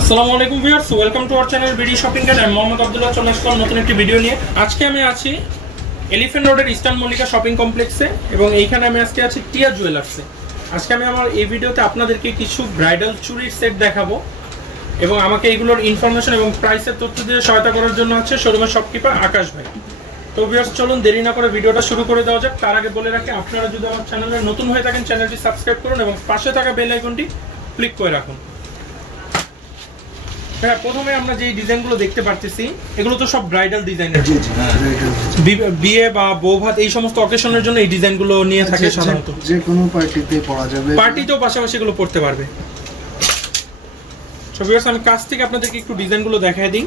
আসসালামু আলাইকুম viewers, welcome to our channel BD shopping guide আমি মোহাম্মদ আব্দুল্লাহ, চলে আসলাম নতুন একটি ভিডিও নিয়ে। আজকে আমি আছি এলিফ্যান্ট রোডের ইস্টার্ন মল্লিকা শপিং কমপ্লেক্সে এবং এইখানে আমি আজকে আছি টিয়া জুয়েলার্সে আজকে আমি আমার এই ভিডিওতে আপনাদেরকে কিছু ব্রাইডাল চুরির সেট দেখাবো, এবং আমাকে এইগুলোর ইনফরমেশন এবং প্রাইসের তথ্য দিয়ে সহায়তা করার জন্য আছে শোরুমের শপকিপার আকাশ ভাই। তো ভিউয়ার্স, চলুন দেরি না করে ভিডিওটা শুরু করে দেওয়া যাক। তার আগে বলে রাখি, আপনারা যদি আমার চ্যানেলে নতুন হয়ে থাকেন, চ্যানেলটি সাবস্ক্রাইব করুন এবং পাশে থাকা বেল আইকনটি ক্লিক করে রাখুন। হ্যাঁ প্রথমে আমরা যে ডিজাইনগুলো দেখতে পারতেছি এগুলো তো সব ব্রাইডাল ডিজাইন জি bridal। বিয়ে বা বউ ভাত এই সমস্ত অকেশনের জন্য এই ডিজাইনগুলো নিয়ে থাকে সাধারণত। যে- কোনো পার্টিতে পড়া যাবে। পার্টিতেও পাশাপাশি এগুলো পড়তে পারবে। ভিউয়ার্স আমি কাছ থেকে আপনাদেরকে একটু ডিজাইনগুলো দেখায় দিই।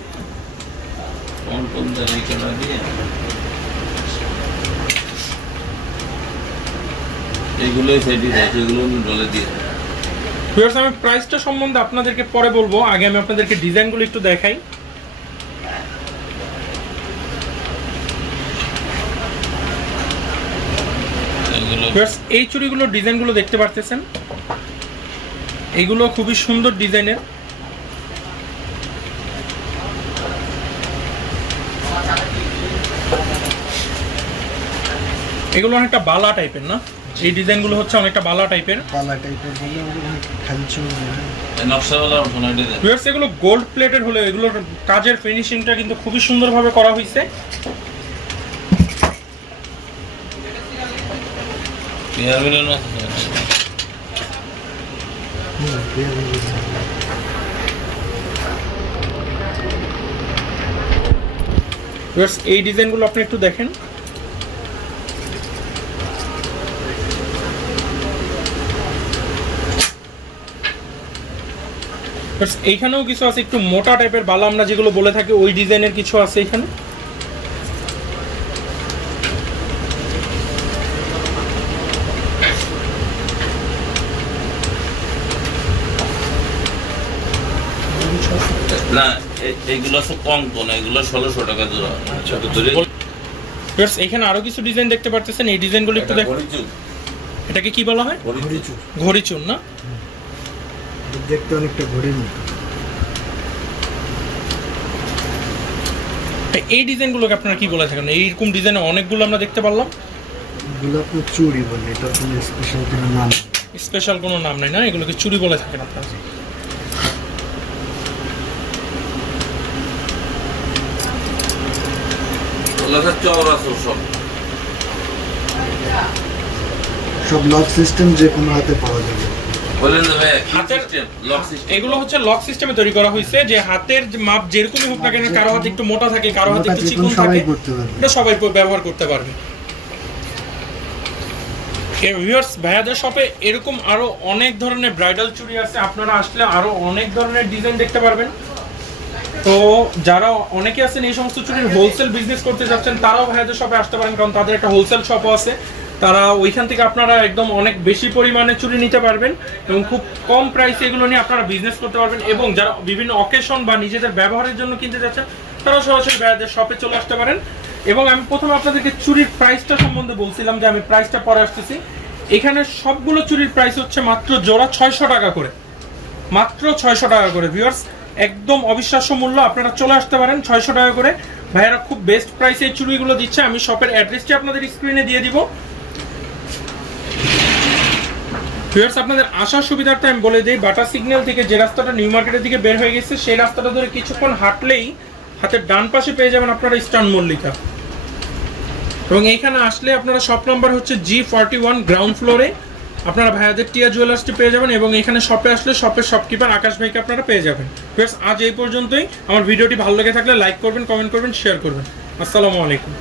এগুলোই সেটি আছে এগুলো ডলে দিয়ে ভিউয়ার্স আমি প্রাইসটা সম্বন্ধে আপনাদেরকে পরে বলব। আগে আমি আপনাদেরকে ডিজাইনগুলো একটু দেখাই। এই চুড়িগুলোর ডিজাইনগুলো দেখতে পারতেছেন। এগুলো খুবই সুন্দর ডিজাইনের এগুলো অনেকটা বালা টাইপের না? এই ডিজাইনগুলো হচ্ছে অনেকটা বালা টাইপের। পালা টাইপের খালি ভিউয়ার্স এগুলো গোল্ড প্লেটেড হলে এগুলোর কাজের ফিনিশিংটা কিন্তু খুবই সুন্দরভাবে করা হয়েছে এই ডিজাইনগুলো আপনি একটু দেখেন। এইখানেও কিছু আছে একটু মোটা টাইপের বালা আমরা যেগুলো বলে থাকি ওই ডিজাইনের কিছু আছে এখানে। না এইগুলো সব কম কোন এগুলো ষোলোশো টাকা জোড়া। ধরে এখানে আরও কিছু ডিজাইন দেখতে পারতেছেন এই ডিজাইনগুলো একটু দেখ এটাকে কি বলা হয়? ঘড়ি ঘড়ি চুন না দেখতে অনেকটা ঘড়ির মতো এই ডিজাইনগুলোকে আপনারা কি বলে থাকেন? এইরকম ডিজাইনে অনেকগুলো আমরা দেখতে পারলাম। এগুলো আপনার চুরি বলে এটা কোনো স্পেশাল কোনো নাম স্পেশাল কোনো নাম নাই না এগুলোকে চুরি বলে থাকেন আপনারা। সব লক সিস্টেম যে কোনো হাতে পাওয়া যাবে। বলেন হাতের সিস্টেম লক সিস্টেম এগুলো হচ্ছে লক সিস্টেমে তৈরি করা হয়েছে যে হাতের মাপ যেরকমই হোক না কেন কারও হাতে একটু মোটা থাকে কারও হাতে একটু চিকন থাকে এটা সবাই ব্যবহার করতে পারবে। ভিউয়ার্স ভাইয়াদের শপে এরকম আরও অনেক ধরনের ব্রাইডাল চুড়ি আছে আপনারা আসলে আরও অনেক ধরনের ডিজাইন দেখতে পারবেন। তো যারা অনেকে আছেন এই সমস্ত চুরির হোলসেল বিজনেস করতে যাচ্ছেন তারাও ভাইয়াদের শপে আসতে পারেন কারণ তাদের একটা হোলসেল শপও আছে। তারা ওইখান থেকে আপনারা একদম অনেক বেশি পরিমাণে চুরি নিতে পারবেন এবং খুব কম প্রাইসে এগুলো নিয়ে আপনারা বিজনেস করতে পারবেন এবং যারা বিভিন্ন অকেশন বা নিজেদের ব্যবহারের জন্য কিনতে যাচ্ছেন তারা সরাসরি ভাইয়াদের শপে চলে আসতে পারেন। এবং আমি প্রথমে আপনাদেরকে চুরির প্রাইসটা সম্বন্ধে বলছিলাম যে আমি প্রাইসটা পরে আসতেছি। এখানে সবগুলো চুরির প্রাইস হচ্ছে মাত্র জোড়া ছয়শো টাকা করে। মাত্র ছয়শো টাকা করে ভিউয়ার্স একদম অবিশ্বাস্য মূল্য, আপনারা চলে আসতে পারেন ছয়শো টাকা করে। ভাইয়ারা খুব বেস্ট প্রাইসে এই চুরিগুলো দিচ্ছে, আমি শপের অ্যাড্রেসটি আপনাদের স্ক্রিনে দিয়ে দিব। ভিউয়ার্স আপনাদের আসার সুবিধার্থে আমি বলে দিই বাটা সিগন্যাল থেকে যে রাস্তাটা নিউ মার্কেটের দিকে বের হয়ে গেছে, সেই রাস্তাটা ধরে কিছুক্ষণ হাঁটলেই হাতের ডান পাশে পেয়ে যাবেন আপনারা ইস্টার্ন মল্লিকা। এবং এইখানে আসলে আপনারা শপ নাম্বার হচ্ছে জি ফর্টি ওয়ান গ্রাউন্ড ফ্লোরে আপনারা ভাইয়াদের টিয়া জুয়েলার্সটি পেয়ে যাবেন এবং এখানে শপে আসলে শপের শপকিপার আকাশ ভাইকে আপনারা পেয়ে যাবেন। বেশ আজ এই পর্যন্তই। আমার ভিডিওটি ভালো লেগে থাকলে লাইক করবেন কমেন্ট করবেন শেয়ার করবেন। আসসালামু আলাইকুম।